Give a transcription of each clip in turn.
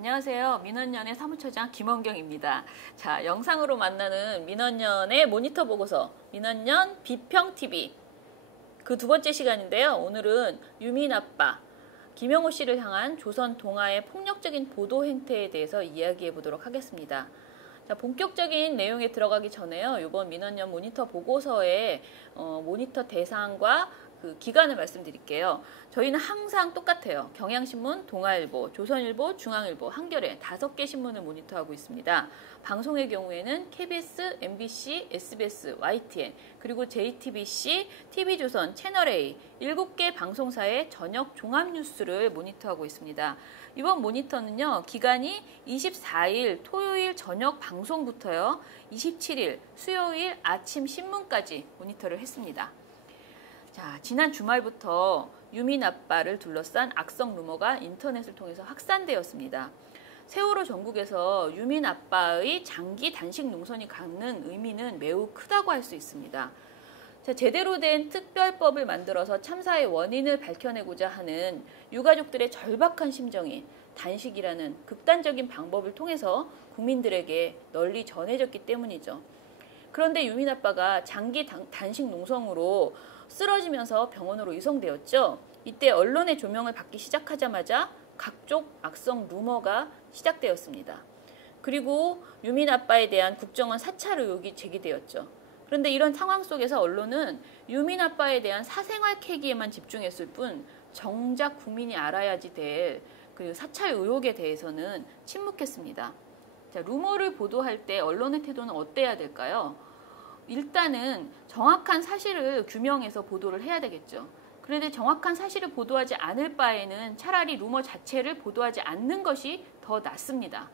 안녕하세요. 민원연의 사무처장 김원경입니다. 자, 영상으로 만나는 민원연의 모니터 보고서, 민원연 비평TV. 그 두 번째 시간인데요. 오늘은 유민 아빠 김영호 씨를 향한 조선 동아의 폭력적인 보도 행태에 대해서 이야기해 보도록 하겠습니다. 자, 본격적인 내용에 들어가기 전에요. 이번 민원연 모니터 보고서의 모니터 대상과 그 기간을 말씀드릴게요. 저희는 항상 똑같아요. 경향신문, 동아일보, 조선일보, 중앙일보, 한겨레 5개 신문을 모니터하고 있습니다. 방송의 경우에는 KBS, MBC, SBS, YTN, 그리고 JTBC, TV조선, 채널A 7개 방송사의 저녁 종합뉴스를 모니터하고 있습니다. 이번 모니터는요. 기간이 24일 토요일 저녁 방송부터요. 27일 수요일 아침 신문까지 모니터를 했습니다. 자, 지난 주말부터 유민 아빠를 둘러싼 악성 루머가 인터넷을 통해서 확산되었습니다. 세월호 전국에서 유민 아빠의 장기 단식 농선이 갖는 의미는 매우 크다고 할 수 있습니다. 자, 제대로 된 특별법을 만들어서 참사의 원인을 밝혀내고자 하는 유가족들의 절박한 심정이 단식이라는 극단적인 방법을 통해서 국민들에게 널리 전해졌기 때문이죠. 그런데 유민 아빠가 장기 단식 농성으로 쓰러지면서 병원으로 이송되었죠. 이때 언론의 조명을 받기 시작하자마자 각종 악성 루머가 시작되었습니다. 그리고 유민 아빠에 대한 국정원 사찰 의혹이 제기되었죠. 그런데 이런 상황 속에서 언론은 유민 아빠에 대한 사생활 캐기에만 집중했을 뿐 정작 국민이 알아야지 될 그 사찰 의혹에 대해서는 침묵했습니다. 자, 루머를 보도할 때 언론의 태도는 어때야 될까요? 일단은 정확한 사실을 규명해서 보도를 해야 되겠죠. 그런데 정확한 사실을 보도하지 않을 바에는 차라리 루머 자체를 보도하지 않는 것이 더 낫습니다.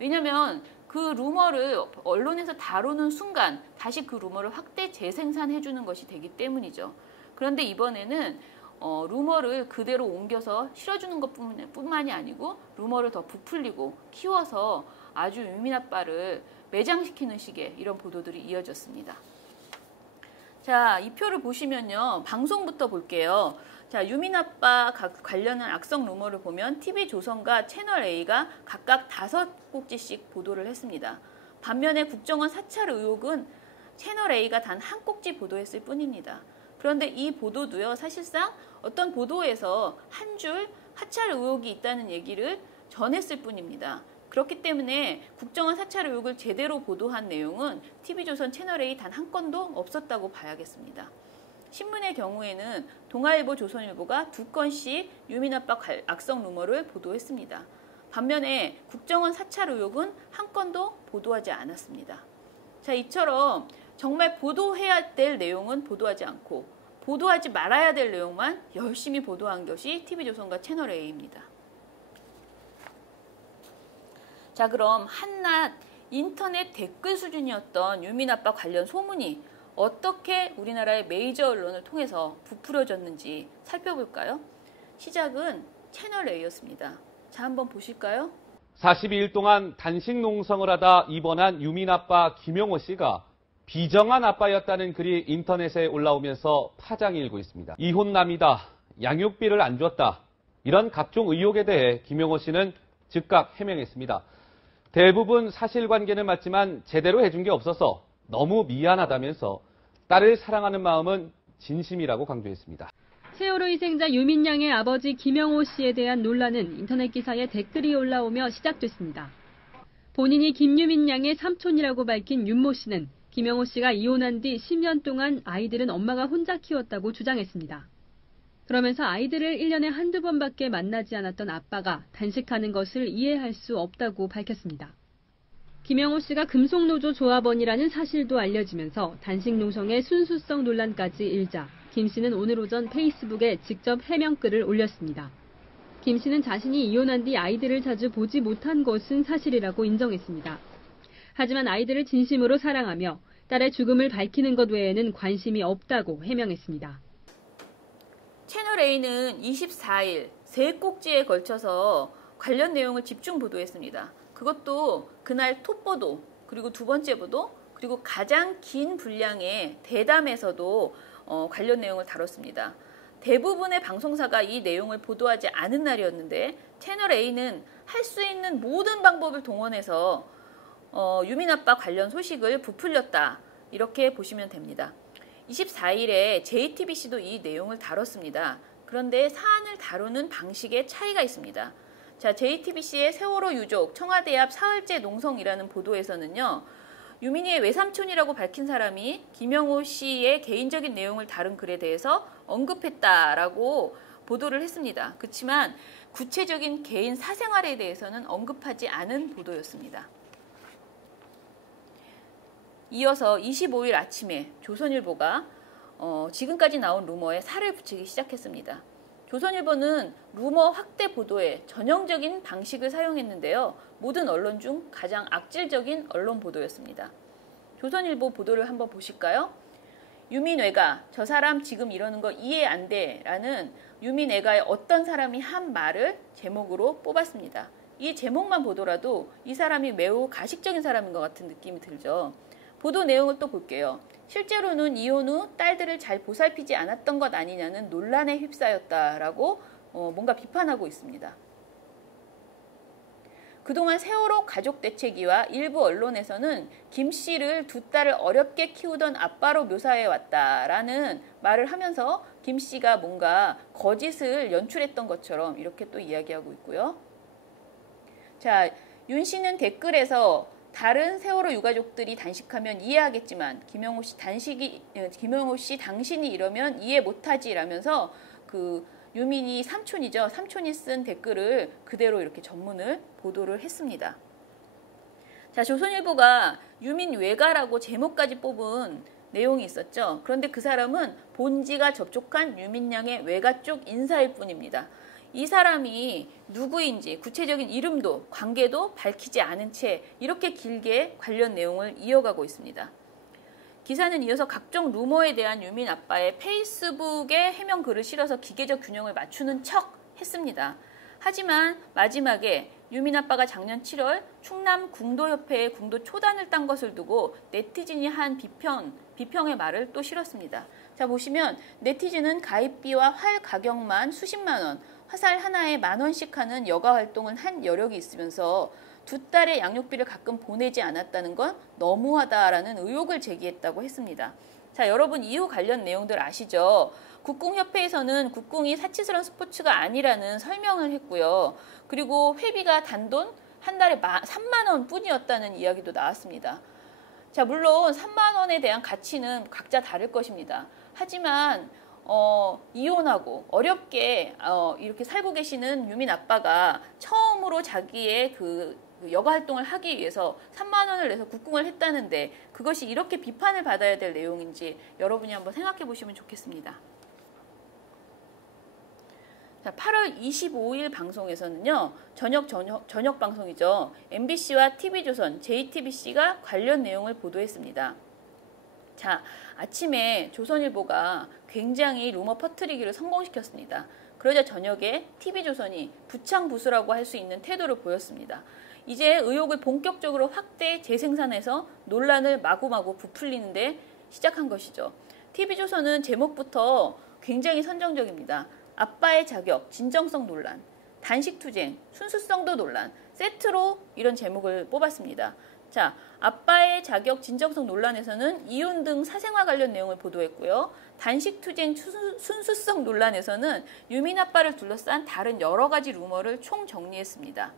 왜냐하면 그 루머를 언론에서 다루는 순간 다시 그 루머를 확대 재생산해 주는 것이 되기 때문이죠. 그런데 이번에는 루머를 그대로 옮겨서 실어주는 것뿐만이 아니고 루머를 더 부풀리고 키워서 아주 유민 아빠를 매장시키는 식의 이런 보도들이 이어졌습니다. 자, 이 표를 보시면요. 방송부터 볼게요. 자, 유민 아빠 관련한 악성 루머를 보면 TV조선과 채널A가 각각 5꼭지씩 보도를 했습니다. 반면에 국정원 사찰 의혹은 채널A가 단 한 꼭지 보도했을 뿐입니다. 그런데 이 보도도요. 사실상 어떤 보도에서 한 줄 사찰 의혹이 있다는 얘기를 전했을 뿐입니다. 그렇기 때문에 국정원 사찰 의혹을 제대로 보도한 내용은 TV조선 채널A 단 한 건도 없었다고 봐야겠습니다. 신문의 경우에는 동아일보, 조선일보가 2건씩 유민 아빠 악성 루머를 보도했습니다. 반면에 국정원 사찰 의혹은 한 건도 보도하지 않았습니다. 자, 이처럼 정말 보도해야 될 내용은 보도하지 않고 보도하지 말아야 될 내용만 열심히 보도한 것이 TV조선과 채널A입니다. 자, 그럼 한낱 인터넷 댓글 수준이었던 유민 아빠 관련 소문이 어떻게 우리나라의 메이저 언론을 통해서 부풀어졌는지 살펴볼까요? 시작은 채널A였습니다. 자, 한번 보실까요? 42일 동안 단식 농성을 하다 입원한 유민 아빠 김영호 씨가 비정한 아빠였다는 글이 인터넷에 올라오면서 파장이 일고 있습니다. 이혼남이다, 양육비를 안 줬다, 이런 각종 의혹에 대해 김영호 씨는 즉각 해명했습니다. 대부분 사실관계는 맞지만 제대로 해준 게 없어서 너무 미안하다면서 딸을 사랑하는 마음은 진심이라고 강조했습니다. 세월호 희생자 유민 양의 아버지 김영호 씨에 대한 논란은 인터넷 기사에 댓글이 올라오며 시작됐습니다. 본인이 김유민 양의 삼촌이라고 밝힌 윤모 씨는 김영호 씨가 이혼한 뒤 10년 동안 아이들은 엄마가 혼자 키웠다고 주장했습니다. 그러면서 아이들을 1년에 한두 번밖에 만나지 않았던 아빠가 단식하는 것을 이해할 수 없다고 밝혔습니다. 김영호 씨가 금속노조 조합원이라는 사실도 알려지면서 단식 농성의 순수성 논란까지 일자 김 씨는 오늘 오전 페이스북에 직접 해명글을 올렸습니다. 김 씨는 자신이 이혼한 뒤 아이들을 자주 보지 못한 것은 사실이라고 인정했습니다. 하지만 아이들을 진심으로 사랑하며 딸의 죽음을 밝히는 것 외에는 관심이 없다고 해명했습니다. 채널A는 24일 3꼭지에 걸쳐서 관련 내용을 집중 보도했습니다. 그것도 그날 톱보도, 그리고 두 번째 보도, 그리고 가장 긴 분량의 대담에서도 관련 내용을 다뤘습니다. 대부분의 방송사가 이 내용을 보도하지 않은 날이었는데 채널A는 할 수 있는 모든 방법을 동원해서 유민 아빠 관련 소식을 부풀렸다. 이렇게 보시면 됩니다. 24일에 JTBC도 이 내용을 다뤘습니다. 그런데 사안을 다루는 방식에 차이가 있습니다. 자, JTBC의 세월호 유족 청와대 앞 사흘째 농성이라는 보도에서는요. 유민이의 외삼촌이라고 밝힌 사람이 김영호 씨의 개인적인 내용을 다룬 글에 대해서 언급했다라고 보도를 했습니다. 그렇지만 구체적인 개인 사생활에 대해서는 언급하지 않은 보도였습니다. 이어서 25일 아침에 조선일보가 지금까지 나온 루머에 살을 붙이기 시작했습니다. 조선일보는 루머 확대 보도에 전형적인 방식을 사용했는데요. 모든 언론 중 가장 악질적인 언론 보도였습니다. 조선일보 보도를 한번 보실까요? 유민외가 저 사람 지금 이러는 거 이해 안 돼 라는 유민외가의 어떤 사람이 한 말을 제목으로 뽑았습니다. 이 제목만 보더라도 이 사람이 매우 가식적인 사람인 것 같은 느낌이 들죠. 보도 내용을 또 볼게요. 실제로는 이혼 후 딸들을 잘 보살피지 않았던 것 아니냐는 논란에 휩싸였다라고 뭔가 비판하고 있습니다. 그동안 세월호 가족 대책위와 일부 언론에서는 김 씨를 두 딸을 어렵게 키우던 아빠로 묘사해 왔다라는 말을 하면서 김 씨가 뭔가 거짓을 연출했던 것처럼 이렇게 또 이야기하고 있고요. 자, 윤 씨는 댓글에서 다른 세월호 유가족들이 단식하면 이해하겠지만 김영호 씨 당신이 이러면 이해 못하지라면서 그 유민이 삼촌이죠. 삼촌이 쓴 댓글을 그대로 이렇게 전문을 보도를 했습니다. 자, 조선일보가 유민 외가라고 제목까지 뽑은 내용이 있었죠. 그런데 그 사람은 본지가 접촉한 유민 양의 외가 쪽 인사일 뿐입니다. 이 사람이 누구인지 구체적인 이름도 관계도 밝히지 않은 채 이렇게 길게 관련 내용을 이어가고 있습니다. 기사는 이어서 각종 루머에 대한 유민 아빠의 페이스북에 해명 글을 실어서 기계적 균형을 맞추는 척 했습니다. 하지만 마지막에 유민 아빠가 작년 7월 충남 궁도협회에 궁도 초단을 딴 것을 두고 네티즌이 한 비평의 말을 또 실었습니다. 자, 보시면 네티즌은 가입비와 활 가격만 수십만 원, 화살 하나에 10,000원씩 하는 여가 활동은 한 여력이 있으면서 두 딸의 양육비를 가끔 보내지 않았다는 건 너무하다라는 의혹을 제기했다고 했습니다. 자, 여러분 이후 관련 내용들 아시죠? 국궁협회에서는 국궁이 사치스러운 스포츠가 아니라는 설명을 했고요. 그리고 회비가 단돈 한 달에 3만 원 뿐이었다는 이야기도 나왔습니다. 자, 물론 3만 원에 대한 가치는 각자 다를 것입니다. 하지만 이혼하고 어렵게 이렇게 살고 계시는 유민 아빠가 처음으로 자기의 그 여가 활동을 하기 위해서 3만 원을 내서 국궁을 했다는데 그것이 이렇게 비판을 받아야 될 내용인지 여러분이 한번 생각해 보시면 좋겠습니다. 자, 8월 25일 방송에서는요. 저녁 방송이죠. MBC와 TV조선, JTBC가 관련 내용을 보도했습니다. 자, 아침에 조선일보가 굉장히 루머 퍼뜨리기를 성공시켰습니다. 그러자 저녁에 TV조선이 부창부수라고 할 수 있는 태도를 보였습니다. 이제 의혹을 본격적으로 확대 재생산해서 논란을 마구마구 부풀리는데 시작한 것이죠. TV조선은 제목부터 굉장히 선정적입니다. 아빠의 자격, 진정성 논란, 단식투쟁, 순수성도 논란, 세트로 이런 제목을 뽑았습니다. 자, 아빠의 자격, 진정성 논란에서는 이혼 등 사생활 관련 내용을 보도했고요. 단식투쟁, 순수성 논란에서는 유민 아빠를 둘러싼 다른 여러 가지 루머를 총정리했습니다.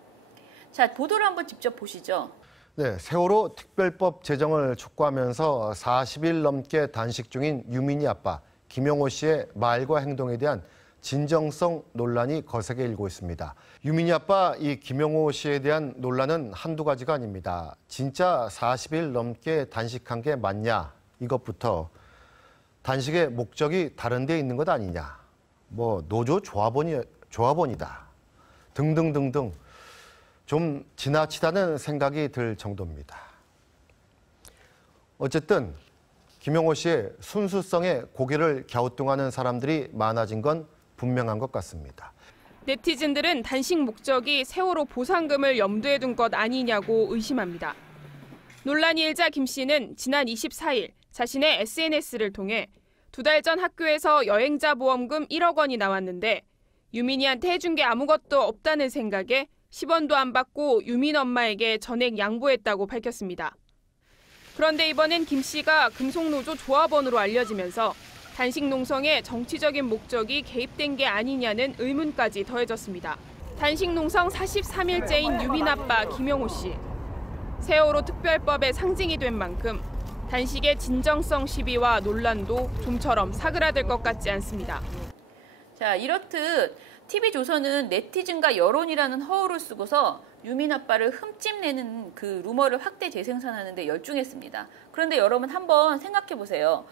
자, 보도를 한번 직접 보시죠. 네, 세월호 특별법 제정을 촉구하면서 40일 넘게 단식 중인 유민이 아빠 김영호 씨의 말과 행동에 대한 진정성 논란이 거세게 일고 있습니다. 유민이 아빠 이 김영호 씨에 대한 논란은 한두 가지가 아닙니다. 진짜 40일 넘게 단식한 게 맞냐 이것부터 단식의 목적이 다른 데 있는 것 아니냐, 뭐 노조 조합원이다 등등등등 좀 지나치다는 생각이 들 정도입니다. 어쨌든 김영호 씨의 순수성에 고개를 갸우뚱하는 사람들이 많아진 건 분명한 것 같습니다. 네티즌들은 단식 목적이 세월호 보상금을 염두에 둔 것 아니냐고 의심합니다. 논란이 일자 김 씨는 지난 24일 자신의 SNS를 통해 2달 전 학교에서 여행자 보험금 1억 원이 나왔는데 유민이한테 해준 게 아무것도 없다는 생각에 10원도 안 받고 유민 엄마에게 전액 양보했다고 밝혔습니다. 그런데 이번엔 김 씨가 금속노조 조합원으로 알려지면서 단식 농성에 정치적인 목적이 개입된 게 아니냐는 의문까지 더해졌습니다. 단식 농성 43일째인 유민 아빠 김영호 씨. 세월호 특별법의 상징이 된 만큼 단식의 진정성 시비와 논란도 좀처럼 사그라들 것 같지 않습니다. 자, 이렇듯 TV조선은 네티즌과 여론이라는 허울을 쓰고서 유민 아빠를 흠집내는 그 루머를 확대 재생산하는 데 열중했습니다. 그런데 여러분 한번 생각해 보세요.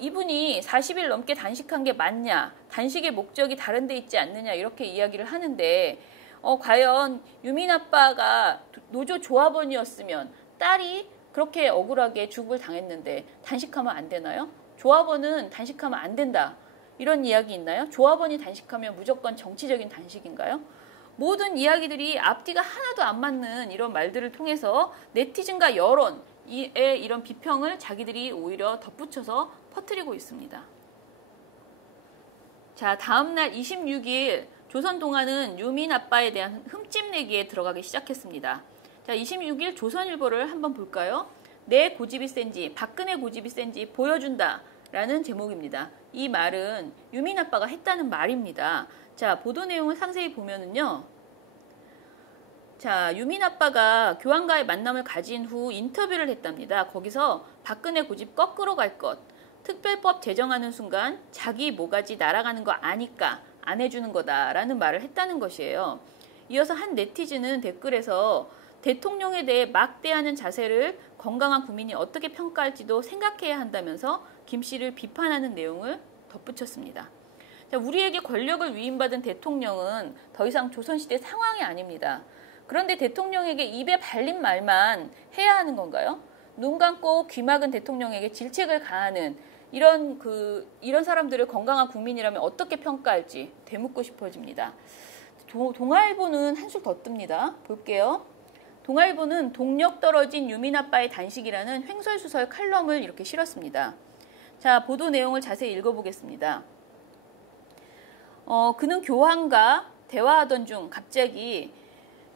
이분이 40일 넘게 단식한 게 맞냐? 단식의 목적이 다른 데 있지 않느냐? 이렇게 이야기를 하는데 과연 유민 아빠가 노조 조합원이었으면 딸이 그렇게 억울하게 죽을 당했는데 단식하면 안 되나요? 조합원은 단식하면 안 된다. 이런 이야기 있나요? 조합원이 단식하면 무조건 정치적인 단식인가요? 모든 이야기들이 앞뒤가 하나도 안 맞는 이런 말들을 통해서 네티즌과 여론의 이런 비평을 자기들이 오히려 덧붙여서 퍼뜨리고 있습니다. 자, 다음 날 26일 조선동아는 유민 아빠에 대한 흠집내기에 들어가기 시작했습니다. 자, 26일 조선일보를 한번 볼까요? 내 고집이 센지 박근혜 고집이 센지 보여준다 라는 제목입니다. 이 말은 유민 아빠가 했다는 말입니다. 자, 보도 내용을 상세히 보면은요. 자, 유민 아빠가 교황과의 만남을 가진 후 인터뷰를 했답니다. 거기서 박근혜 고집 거꾸로 갈 것, 특별법 제정하는 순간 자기 모가지 날아가는 거 아니까 안 해주는 거다라는 말을 했다는 것이에요. 이어서 한 네티즌은 댓글에서 대통령에 대해 막대하는 자세를 건강한 국민이 어떻게 평가할지도 생각해야 한다면서 김 씨를 비판하는 내용을 덧붙였습니다. 자, 우리에게 권력을 위임받은 대통령은 더 이상 조선시대 상황이 아닙니다. 그런데 대통령에게 입에 발린 말만 해야 하는 건가요? 눈 감고 귀 막은 대통령에게 질책을 가하는 이런 사람들을 건강한 국민이라면 어떻게 평가할지 되묻고 싶어집니다. 동아일보는 한술 더 뜹니다. 볼게요. 동아일보는 동력 떨어진 유민 아빠의 단식이라는 횡설수설 칼럼을 이렇게 실었습니다. 자, 보도 내용을 자세히 읽어보겠습니다. 그는 교황과 대화하던 중 갑자기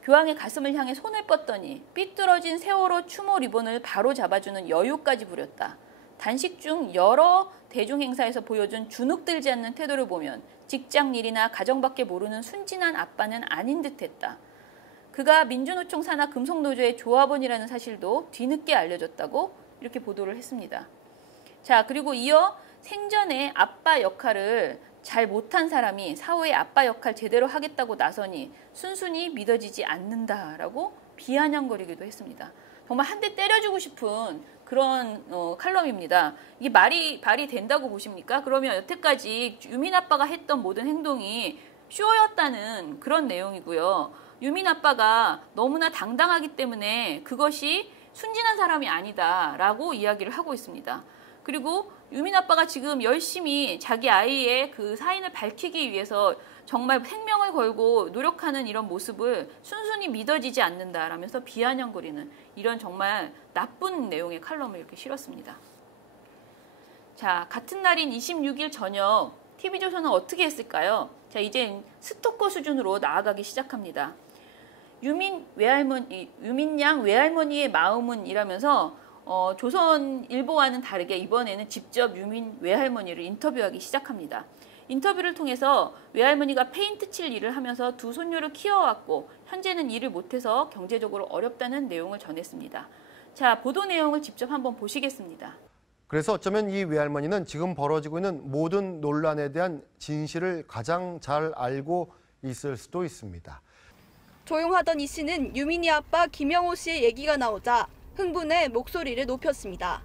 교황의 가슴을 향해 손을 뻗더니 삐뚤어진 세월호 추모 리본을 바로 잡아주는 여유까지 부렸다. 단식 중 여러 대중행사에서 보여준 주눅들지 않는 태도를 보면 직장 일이나 가정밖에 모르는 순진한 아빠는 아닌 듯했다. 그가 민주노총 산하 금속노조의 조합원이라는 사실도 뒤늦게 알려졌다고 이렇게 보도를 했습니다. 자, 그리고 이어 생전에 아빠 역할을 잘 못한 사람이 사후에 아빠 역할 제대로 하겠다고 나서니 순순히 믿어지지 않는다라고 비아냥거리기도 했습니다. 정말 한 대 때려주고 싶은 그런 칼럼입니다. 이게 말이 된다고 보십니까? 그러면 여태까지 유민 아빠가 했던 모든 행동이 쇼였다는 그런 내용이고요. 유민 아빠가 너무나 당당하기 때문에 그것이 순진한 사람이 아니다라고 이야기를 하고 있습니다. 그리고 유민 아빠가 지금 열심히 자기 아이의 그 사인을 밝히기 위해서 정말 생명을 걸고 노력하는 이런 모습을 순순히 믿어지지 않는다라면서 비아냥거리는 이런 정말 나쁜 내용의 칼럼을 이렇게 실었습니다. 자, 같은 날인 26일 저녁 TV조선은 어떻게 했을까요? 자, 이제 스토커 수준으로 나아가기 시작합니다. 유민 양 외할머니의 마음은 이라면서 조선일보와는 다르게 이번에는 직접 유민 외할머니를 인터뷰하기 시작합니다. 인터뷰를 통해서 외할머니가 페인트 칠 일을 하면서 두 손녀를 키워왔고 현재는 일을 못해서 경제적으로 어렵다는 내용을 전했습니다. 자, 보도 내용을 직접 한번 보시겠습니다. 그래서 어쩌면 이 외할머니는 지금 벌어지고 있는 모든 논란에 대한 진실을 가장 잘 알고 있을 수도 있습니다. 조용하던 이 씨는 유민이 아빠 김영호 씨의 얘기가 나오자 흥분해 목소리를 높였습니다.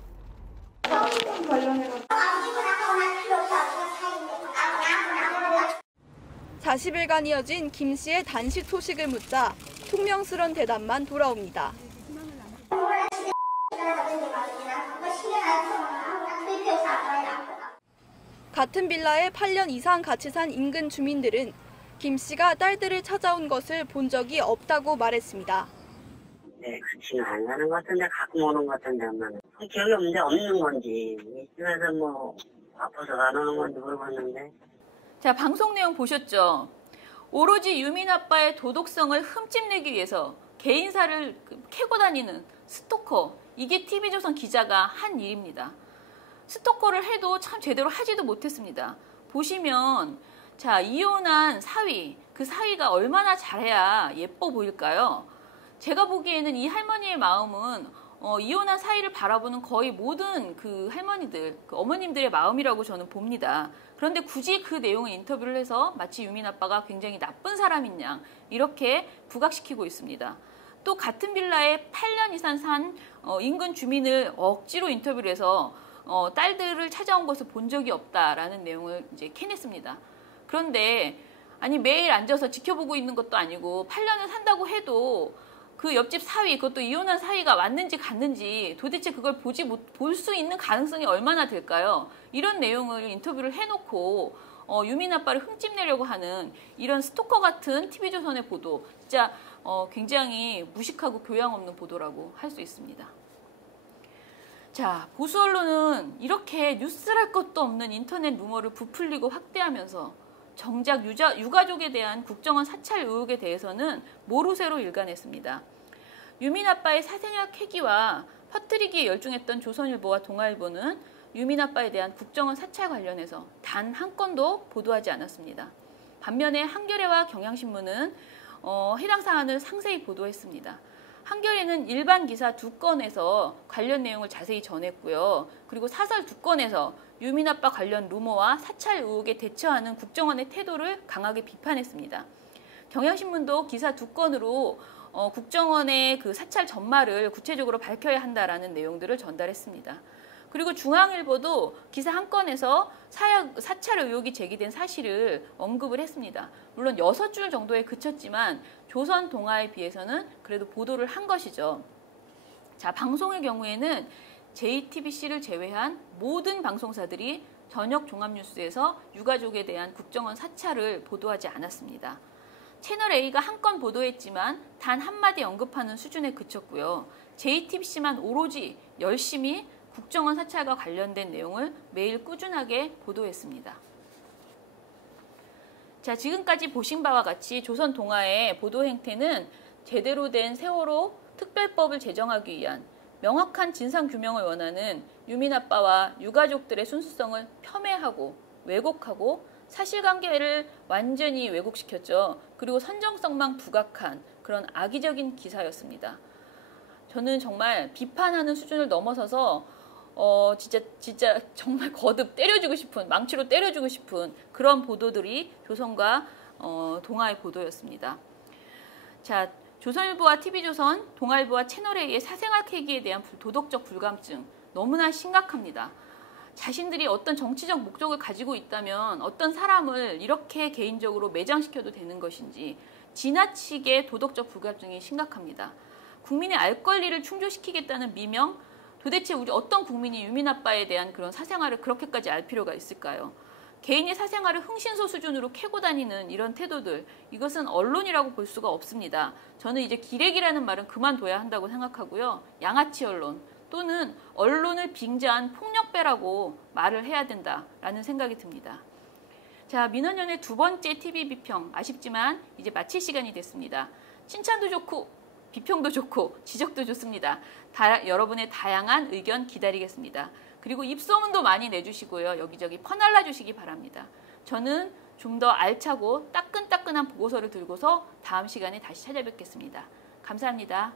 40일간 이어진 김 씨의 단식 소식을 묻자 퉁명스런 대답만 돌아옵니다. 같은 빌라에 8년 이상 같이 산 인근 주민들은 김 씨가 딸들을 찾아온 것을 본 적이 없다고 말했습니다. 네, 같이는 안 사는 것 같은데 가끔 오는 것 같은데 엄마는 기억이 없는 건지 집에서 뭐 아파서 안 오는 건지 모르겠는데. 자, 방송 내용 보셨죠? 오로지 유민 아빠의 도덕성을 흠집내기 위해서 개인사를 캐고 다니는 스토커, 이게 TV조선 기자가 한 일입니다. 스토커를 해도 참 제대로 하지도 못했습니다. 보시면 자, 이혼한 사위, 그 사위가 얼마나 잘해야 예뻐 보일까요? 제가 보기에는 이 할머니의 마음은 이혼한 사위를 바라보는 거의 모든 그 할머니들, 그 어머님들의 마음이라고 저는 봅니다. 그런데 굳이 그 내용을 인터뷰를 해서 마치 유민 아빠가 굉장히 나쁜 사람인 양 이렇게 부각시키고 있습니다. 또 같은 빌라에 8년 이상 산 인근 주민을 억지로 인터뷰를 해서 딸들을 찾아온 것을 본 적이 없다라는 내용을 이제 캐냈습니다. 그런데 아니 매일 앉아서 지켜보고 있는 것도 아니고 8년을 산다고 해도 그 옆집 사위, 그것도 이혼한 사위가 왔는지 갔는지 도대체 그걸 볼 수 있는 가능성이 얼마나 될까요? 이런 내용을 인터뷰를 해놓고 유민 아빠를 흠집내려고 하는 이런 스토커 같은 TV조선의 보도, 진짜 굉장히 무식하고 교양 없는 보도라고 할 수 있습니다. 자, 보수 언론은 이렇게 뉴스랄 것도 없는 인터넷 루머를 부풀리고 확대하면서 정작 유가족에 대한 국정원 사찰 의혹에 대해서는 모르쇠로 일관했습니다. 유민 아빠의 사생활 캐기와 퍼뜨리기에 열중했던 조선일보와 동아일보는 유민 아빠에 대한 국정원 사찰 관련해서 단 한 건도 보도하지 않았습니다. 반면에 한겨레와 경향신문은 해당 사안을 상세히 보도했습니다. 한겨레는 일반 기사 2건에서 관련 내용을 자세히 전했고요. 그리고 사설 2건에서 유민 아빠 관련 루머와 사찰 의혹에 대처하는 국정원의 태도를 강하게 비판했습니다. 경향신문도 기사 2건으로 국정원의 그 사찰 전말을 구체적으로 밝혀야 한다라는 내용들을 전달했습니다. 그리고 중앙일보도 기사 한 건에서 사찰 의혹이 제기된 사실을 언급을 했습니다. 물론 6줄 정도에 그쳤지만 조선 동아에 비해서는 그래도 보도를 한 것이죠. 자, 방송의 경우에는 JTBC를 제외한 모든 방송사들이 저녁 종합뉴스에서 유가족에 대한 국정원 사찰을 보도하지 않았습니다. 채널A가 한 건 보도했지만 단 한마디 언급하는 수준에 그쳤고요. JTBC만 오로지 열심히 국정원 사찰과 관련된 내용을 매일 꾸준하게 보도했습니다. 자, 지금까지 보신 바와 같이 조선 동아의 보도 행태는 제대로 된 세월호 특별법을 제정하기 위한 명확한 진상규명을 원하는 유민 아빠와 유가족들의 순수성을 폄훼하고 왜곡하고 사실관계를 완전히 왜곡시켰죠. 그리고 선정성만 부각한 그런 악의적인 기사였습니다. 저는 정말 비판하는 수준을 넘어서서 진짜 정말 거듭 때려주고 싶은, 망치로 때려주고 싶은 그런 보도들이 조선과 동아의 보도였습니다. 자, 조선일보와 TV조선, 동아일보와 채널A의 사생활 캐기에 대한 도덕적 불감증 너무나 심각합니다. 자신들이 어떤 정치적 목적을 가지고 있다면 어떤 사람을 이렇게 개인적으로 매장시켜도 되는 것인지 지나치게 도덕적 불감증이 심각합니다. 국민의 알 권리를 충족시키겠다는 미명, 도대체 우리 어떤 국민이 유민 아빠에 대한 그런 사생활을 그렇게까지 알 필요가 있을까요? 개인의 사생활을 흥신소 수준으로 캐고 다니는 이런 태도들, 이것은 언론이라고 볼 수가 없습니다. 저는 이제 기레기라는 말은 그만둬야 한다고 생각하고요. 양아치 언론 또는 언론을 빙자한 폭력배라고 말을 해야 된다라는 생각이 듭니다. 자, 민원연의 두 번째 TV 비평, 아쉽지만 이제 마칠 시간이 됐습니다. 칭찬도 좋고 비평도 좋고 지적도 좋습니다. 여러분의 다양한 의견 기다리겠습니다. 그리고 입소문도 많이 내주시고요. 여기저기 퍼날라 주시기 바랍니다. 저는 좀 더 알차고 따끈따끈한 보고서를 들고서 다음 시간에 다시 찾아뵙겠습니다. 감사합니다.